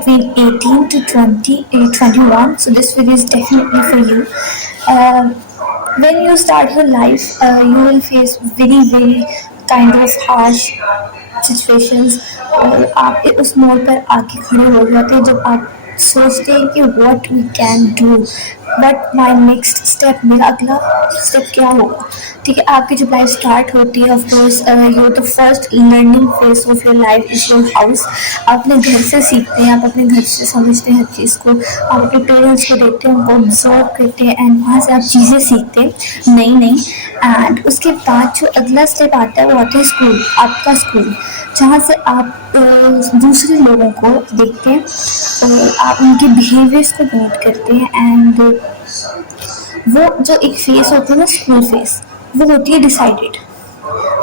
between 18 to 21, so this video is definitely for you. Uh, when you start your life, you will face very kind of harsh situations और आप उस मोड़ पर आके खड़े हो जाते हैं जब आप सोचते हैं कि what we can do, but my next step, मेरा अगला स्टेप क्या होगा। ठीक है, आपकी जब लाइफ स्टार्ट होती है, of course you the first learning phase of your life is your house. आप अपने घर से सीखते हैं, आप अपने घर से समझते हैं हर चीज़ को, आप अपने पेरेंट्स को देखते हैं, उनको ऑब्जर्व करते हैं एंड वहाँ से आप चीज़ें सीखते हैं नई नई। एंड उसके बाद जो अगला स्टेप आता है वो आता है स्कूल, आपका स्कूल, जहाँ से आप दूसरे लोगों को देखते हैं और आप उनके बिहेवियर्स को नोट करते हैं। एंड वो जो एक फेस होती है ना, स्कूल फेस, वो होती है डिसाइडेड।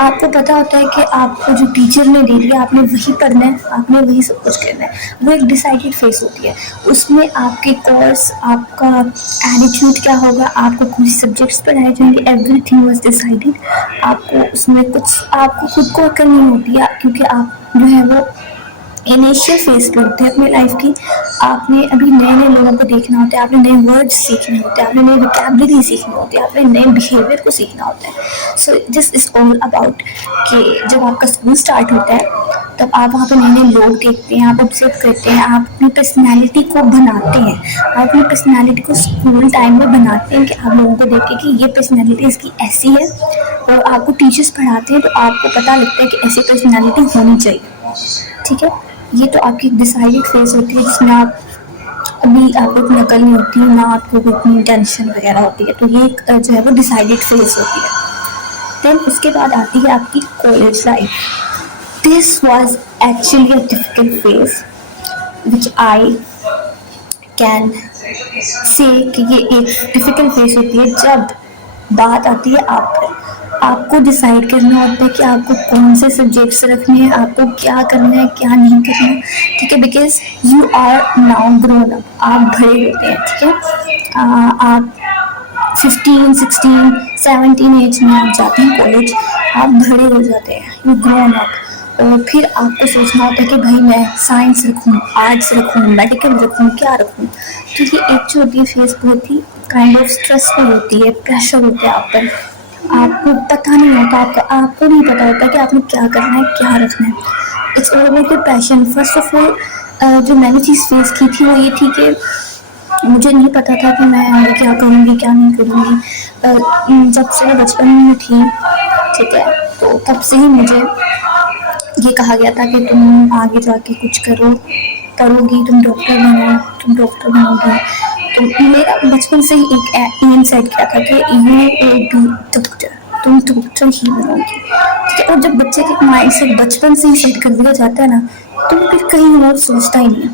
आपको पता होता है कि आपको जो टीचर ने दे दिया आपने वही पढ़ना है, आपने वही सब कुछ करना है। वो एक डिसाइडेड फेस होती है, उसमें आपके कोर्स, आपका एटीट्यूड क्या होगा, आपको कौन से सब्जेक्ट्स पढ़ाए जाएंगे, एवरीथिंग वाज डिसाइडेड। आपको उसमें कुछ आपको खुद को अक्ल नहीं होती है, क्योंकि आप जो है वो इनिशियल फेज पे होते हैं अपनी लाइफ की। आपने अभी नए नए लोगों को देखना होता है, आपने नए वर्ड्स सीखने होते हैं, आपने नई वोकैबुलरी सीखनी होती है, आपने नए बिहेवियर को सीखना होता है। So this is all about कि जब आपका स्कूल स्टार्ट होता है तब आप वहाँ पे नए नए लोग देखते हैं, आप ऑब्जर्व करते हैं, आप अपनी पर्सनैलिटी को बनाते हैं। आप अपनी पर्सनैलिटी को स्कूल टाइम में बनाते हैं कि आप लोगों को देखें कि ये पर्सनैलिटी इसकी ऐसी है, और आपको टीचर्स पढ़ाते हैं तो आपको पता लगता है कि ऐसी पर्सनैलिटी होनी चाहिए। ठीक है, ये तो आपकी डिसाइडेड फेज होती है जिसमें आप अभी आपको इतनी अकल नहीं होती, ना आपको इतनी टेंशन वगैरह होती है, तो ये जो है वो डिसाइडेड फेज होती है। देन उसके बाद आती है आपकी college life. This was actually a difficult phase which I can say कि ये एक डिफिकल्ट फेज होती है जब बात आती है आप पर। आपको डिसाइड करना होता है कि आपको कौन से सब्जेक्ट्स रखने हैं, आपको क्या करना है क्या नहीं करना है। ठीक है, because you are now grown up, आप बड़े होते हैं। ठीक है, आप 15, 16, 17 एज में आप जाते हैं कॉलेज, आप बड़े हो जाते हैं, यू ग्रोन अप। और फिर आपको सोचना होता है कि भाई मैं साइंस रखूँ, आर्ट्स रखूँ, मेडिकल रखूँ, क्या रखूँ। तो ये एक जो होती है फेस बहुत ही काइंड ऑफ स्ट्रेसफुल होती है, प्रेशर होता है आप पर। आपको पता नहीं होता, आपको नहीं पता होता कि आपने क्या करना है क्या रखना है। It's all about your passion. First of all जो मैंने चीज़ फेस की थी वो ये थी कि मुझे नहीं पता था कि मैं आगे क्या करूँगी क्या नहीं करूँगी। जब से मैं बचपन में थी, ठीक है, तो तब से ही मुझे ये कहा गया था कि तुम आगे जाके कुछ करो, पढ़ोगी, तुम डॉक्टर बनो, तुम डॉक्टर बनोगी। तो मेरा बचपन से ही एक एम सेट किया था कि यू बी डॉक्टर, तुम डॉक्टर ही बनोगी। ठीक है, और जब बच्चे के माइंड सेट बचपन से ही सेट कर दिया जाता है ना, तो फिर कहीं और सोचता ही नहीं,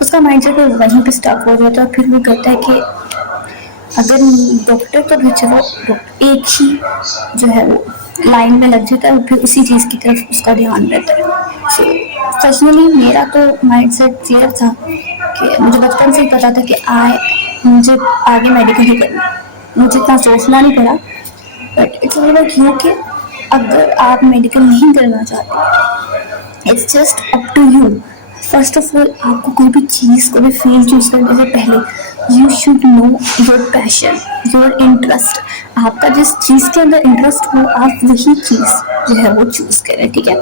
उसका माइंड सेट वहीं पे स्टक हो जाता है। फिर वो कहता है कि अगर डॉक्टर तो फिर चलो एक ही जो है वो लाइन में लग जाता है, फिर उसी चीज़ की तरफ उसका ध्यान रहता है। सो पर्सनली मेरा तो माइंड सेट क्लियर था कि मुझे बचपन से ही पता था कि मुझे आगे मेडिकल ही करना है, मुझे इतना सोचना नहीं पड़ा। But it's all about you कि अगर आप मेडिकल नहीं करना चाहते, it's just up to you. First of all आपको कोई भी चीज़, कोई भी फील्ड चूज करने से पहले you should know your passion, your interest. आपका जिस चीज़ के अंदर इंटरेस्ट हो आप वही चीज़ जो है वो चूज़ करें। ठीक है,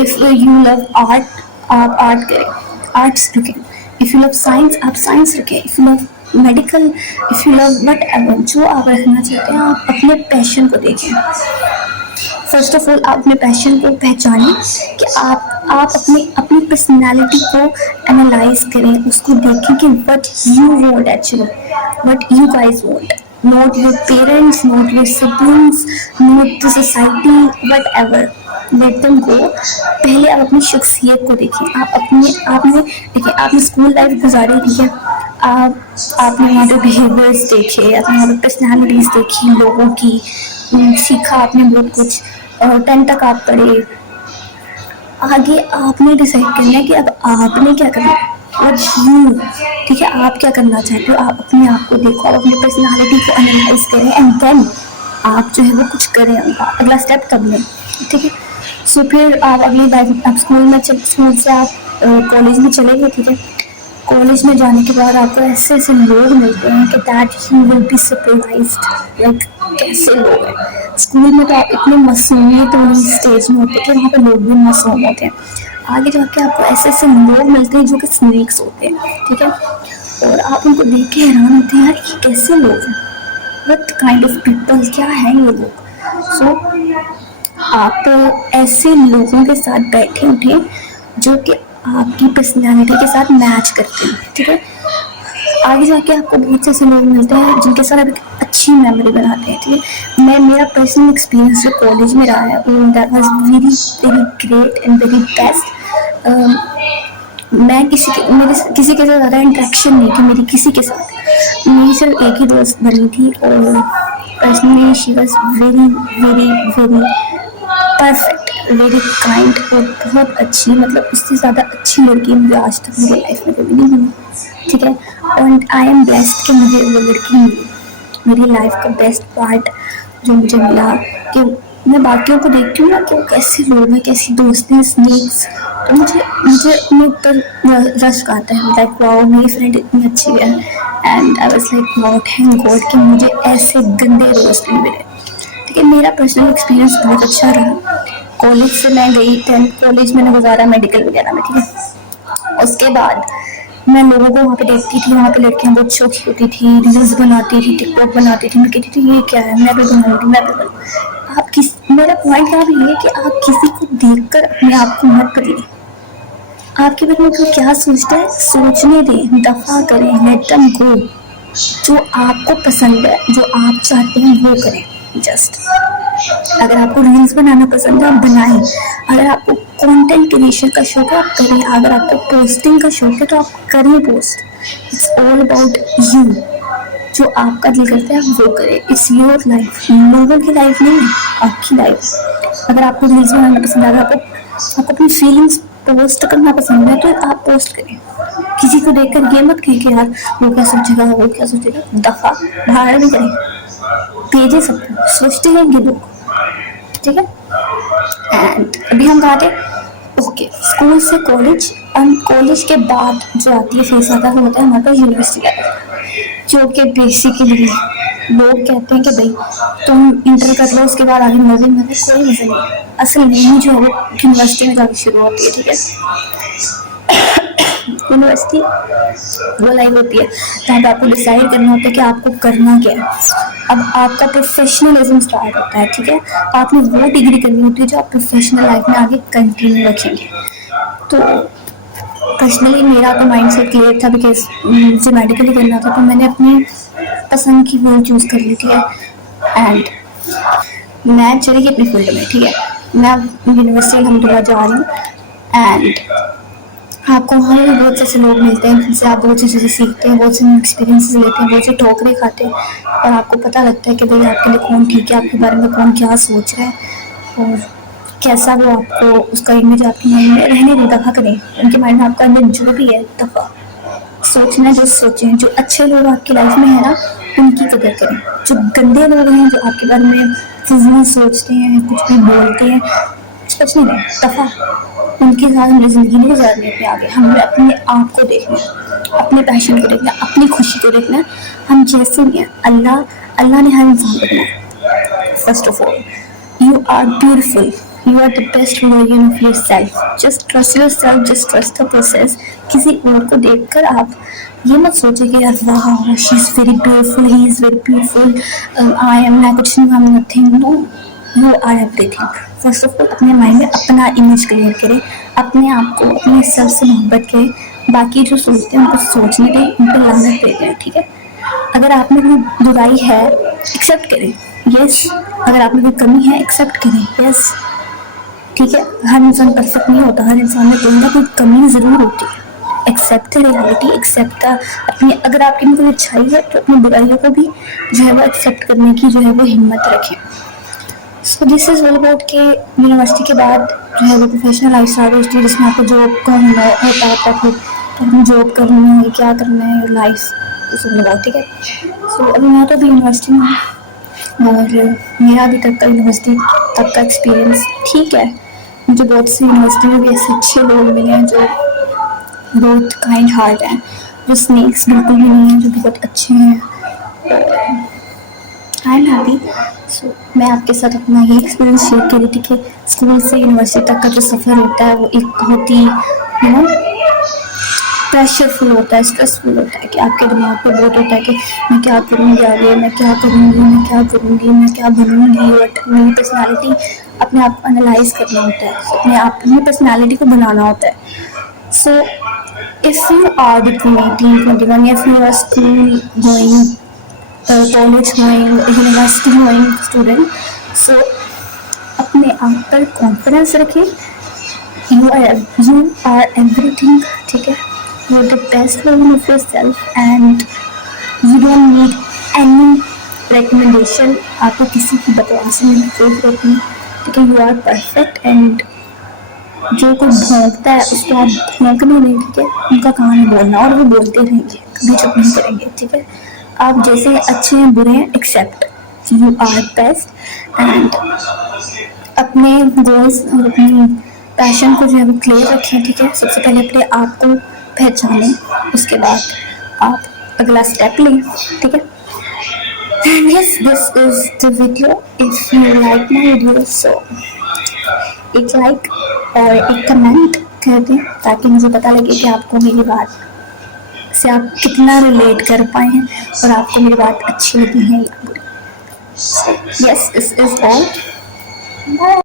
इफ़ यू लव आर्ट, आप आर्ट करें, आर्ट्स रखें। इफ़ यू लव साइंस, आप साइंस रखें। If you love medical, if you love what ever, जो आप रखना चाहते हैं आप अपने पैशन को देखें। फर्स्ट ऑफ ऑल आप अपने पैशन को पहचानें कि आप अपनी पर्सनालिटी को एनालाइज करें, उसको देखें कि what you want actually, what you guys want, not your parents, not your siblings, not the society, whatever, let them go. पहले आप अपनी शख्सियत को देखें। आपने स्कूल लाइफ गुजारी, ठीक है, आपने वहाँ पे बिहेवियर्स देखे, आपने वहाँ पे पर्सनैलिटीज़ देखी लोगों की, सीखा आपने बहुत कुछ, और 10 तक आप पढ़े। आगे आपने डिसाइड करना है कि अब आपने क्या करना है, और यू, ठीक है, आप क्या करना चाहते हो। आप अपने आप को देखो, आप अपनी पर्सनालिटी को एनालाइज करें एंड देन आप जो है वो कुछ करें, अगला स्टेप तब लें। ठीक है, सो फिर आप अगली लाइफ, आप स्कूल से आप कॉलेज में चले गए, ठीक है। कॉलेज में जाने के बाद आपको ऐसे ऐसे लोग मिलते हैं कि that you will be surprised, like कैसे लोग हैं। स्कूल में तो आप इतने मासूमियत वाली स्टेज में होते हैं कि वहाँ पे लोग भी मासूम होते हैं। आगे जाके आपको ऐसे ऐसे लोग मिलते हैं जो कि स्नेक्स होते हैं, ठीक है। और आप उनको देख के हैरान होते हैं, यार ये कैसे लोग हैं, वट काइंड ऑफ पीपल, क्या है ये लोग। सो आप ऐसे लोगों के साथ बैठे उठे जो कि आपकी पर्सनैलिटी के साथ मैच करते हैं, ठीक है। आगे जाके आपको बहुत से ऐसे लोग मिलते हैं जिनके साथ आप एक अच्छी मेमोरी बनाते हैं, ठीक है। मेरा पर्सनल एक्सपीरियंस जो कॉलेज में रहा है that was very very great and very best. मैं मेरे किसी के साथ ज़्यादा इंटरेक्शन नहीं थी मेरी किसी के साथ। मेरी सिर्फ एक ही दोस्त बनी थी और personally she was very very very perfect, very kind और बहुत अच्छी, मतलब उससे ज़्यादा अच्छी लड़की मुझे आज तक मेरी लाइफ में कभी नहीं मिली, ठीक है। और आई एम ब्लेस्ड कि मुझे वो लड़की मिली। मेरी लाइफ का बेस्ट पार्ट जो मुझे मिला कि मैं बाकियों को देखती हूँ ना कि वो कैसे लोग हैं, कैसी दोस्त हैं, स्नेक्स, तो मुझे मुझे अपने ऊपर रश आता है, लाइक वाओ मेरी फ्रेंड इतनी अच्छी है। And I was like wow thank God कि मुझे ऐसे गंदे दोस्त नहीं मिले, ठीक है। मेरा पर्सनल एक्सपीरियंस बहुत अच्छा रहा। कॉलेज से मैं गई, 10th कॉलेज मैंने गुजारा मेडिकल वगैरह में, ठीक है। उसके बाद मैं लोगों को वहाँ पे देखती थी, वहाँ पे लड़कियाँ बहुत शौकी होती थी, रील्स बनाती थी, टिकटॉक बनाती थी। मैं कहती थी ये क्या है, मैं भी बनाऊँगी, मैं भी बनाऊँ। मेरा पॉइंट यहाँ पे ये है कि आप किसी को देखकर अपने आप को मत करिए। आपके बारे में कोई क्या सोचता है सोचने दें, दफा करें, लेट देम गो। जो आपको पसंद है, जो आप चाहते हैं वो करें। जस्ट अगर आपको रील्स बनाना पसंद है आप बनाएं, अगर आपको कंटेंट क्रिएशन का शौक है आप करें, अगर आपको पोस्टिंग का शौक है तो आप करें post. It's all about you, जो आपका दिल करता है आप वो करें। इट्स योर लाइफ, लोगों की लाइफ नहीं है, आपकी लाइफ। अगर आपको रील्स बनाना पसंद है, अगर आपको अपनी फीलिंग्स पोस्ट करना पसंद है तो आप पोस्ट करें। किसी को देखकर ये मत कहें कि यार वो क्या सोचेगा, वो क्या सोचेगा, दफा भाड़ भी करें, भेजे सबको, सोचते रहेंगे लोग, ठीक है। एंड अभी हम कहा थे ओके स्कूल से कॉलेज, और कॉलेज के बाद जो आती है फेस आता है वो होता है हमारे पास यूनिवर्सिटी लेवल, जो कि बेसिकली लोग कहते हैं कि भाई तुम इंटर कर लो उसके बाद आगे मजे मजे, कोई मजे नहीं। असल में जो है वो यूनिवर्सिटी में जाके शुरू होती है, ठीक है। यूनिवर्सिटी वो लाइफ होती है जहाँ पे आपको डिसाइड करना होता है कि आपको करना क्या है। अब आपका प्रोफेशनलिज्म स्टार्ट होता है, ठीक है। आपने वो डिग्री करनी होती है जो आप प्रोफेशनल लाइफ में आगे कंटिन्यू रखेंगे। तो पर्सनली मेरा तो माइंड सेट क्लियर था बिकॉज मुझे मेडिकल ही करना था, तो मैंने अपनी पसंद की फील्ड चूज़ कर ली थी। एंड मैं चली गई अपनी फील्ड में, ठीक है। मैं यूनिवर्सिटी अलहमदुलिल्लाह जा रही हूँ एंड आपको वहाँ पे बहुत से ऐसे लोग मिलते हैं जिनसे आप बहुत सी चीज़ें सीखते हैं, बहुत से एक्सपीरियंसेस लेते हैं, बहुत से ठोकरे खाते हैं और आपको पता लगता है कि भाई आपके लिए कौन ठीक है, आपके बारे में कौन क्या सोच रहा है और कैसा वो आपको उसका इमेज आपके माइंड में रहने दे। दफ़ा करें उनके माइंड में आपका इमेज जो भी है, दफ़ा सोचना जो सोचें। जो अच्छे लोग आपकी लाइफ में है ना उनकी कदर करें। जो गंदे लोग हैं जो आपके बारे में फिजूल सोचते हैं, कुछ भी बोलते हैं, कुछ नहीं है, दफ़ा उनके साथ हमें ज़िंदगी नहीं गुजारनी है। आगे हमें अपने आप को देखना है, अपने पैशन को देखना है, अपनी खुशी को देखना है। हम जैसे भी हैं, अल्लाह ने हर इंसान को बनाया। First of all you are beautiful, you are the best version of yourself. Just trust yourself, just trust the process. किसी और को देख कर आप ये मत सोचे कि यार वाह she is very beautiful, he is very beautiful, I am मैं कुछ नहीं, I am nothing. No, you are everything. First of all अपने माइंड में अपना इमेज क्लियर करें, अपने आप को अपने सेल्फ से मोहब्बत करें। बाकी जो सोचते हैं उनको सोचने दें, उन पर लानत दे दें, ठीक है। अगर आप में कोई बुराई है एक्सेप्ट करें, यस। अगर आप में कोई कमी है एक्सेप्ट करें, यस, ठीक है। हर इंसान परफेक्ट नहीं होता, हर इंसान में कोई ना कोई कमी ज़रूर होती है। एक्सेप्ट द रियलिटी, एक्सेप्ट अपनी, अगर आपके में कोई अच्छाई है तो अपनी बुराइयों को भी जो है वो एक्सेप्ट करने की जो है वो हिम्मत रखें। So this is all about के यूनिवर्सिटी के बाद जो है वो प्रोफेशनल लाइफ स्टार्ट होती है जिसमें आपको जॉब का होना होता है, फिर अपनी जॉब करनी है, क्या करना है, लाइफ इस ऑल अबाउट, ठीक है। सो अभी मैं तो अभी यूनिवर्सिटी में हूँ और मेरा अभी तक का यूनिवर्सिटी तक का एक्सपीरियंस ठीक है। मुझे बहुत सी यूनिवर्सिटी में भी ऐसे अच्छे लोग मिले हैं जो बहुत काइंड हार्ट हैं, जो स्नेक्स बिल्कुल भी नहीं हैं, जो बहुत अच्छे हैं। I am happy. सो मैं आपके साथ अपना ये एक्सपीरियंस शेयर करी थी कि स्कूल से यूनिवर्सिटी तक का जो सफ़र होता है वो एक बहुत ही प्रेशरफुल होता है, स्ट्रेसफुल होता है, कि आपके दिमाग पे बहुत होता है कि मैं क्या करूँगी आगे, मैं क्या करूँगी, मैं क्या करूँगी, मैं क्या बनूँगी। बट मेरी पर्सनैलिटी अपने आप को एनालाइज करना होता है, अपने आप अपनी पर्सनैलिटी को बनाना होता है। So if you are between 18-21, if you are school going, college going, university going student, so अपने आप पर कॉन्फिडेंस रखें। यू आर एवरीथिंग, ठीक है। You are the best version of yourself and you don't need any recommendation. आपको किसी की बकवास में कोई जरूरत नहीं, ठीक है। यू आर परफेक्ट एंड जो कोई भोंकता है उसको आप भोंकने नहीं, ठीक है। उनका काम है बोलना और वो बोलते रहेंगे, कभी चुप नहीं करेंगे, ठीक है। आप जैसे अच्छे हैं बुरे हैं, accept you are best and अपने गोल्स और अपनी पैशन को जो है वो क्लियर रखें, ठीक है। सबसे पहले अपने आप को पहचानें, उसके बाद आप अगला स्टेप लें, ठीक है। And yes, this is the video. If you like my video, so एक लाइक और एक कमेंट कर दें, ताकि मुझे पता लगे कि आपको मेरी बात से आप कितना रिलेट कर पाए हैं और आपको मेरी बात अच्छी लगी है या बुरी। Yes, this is all.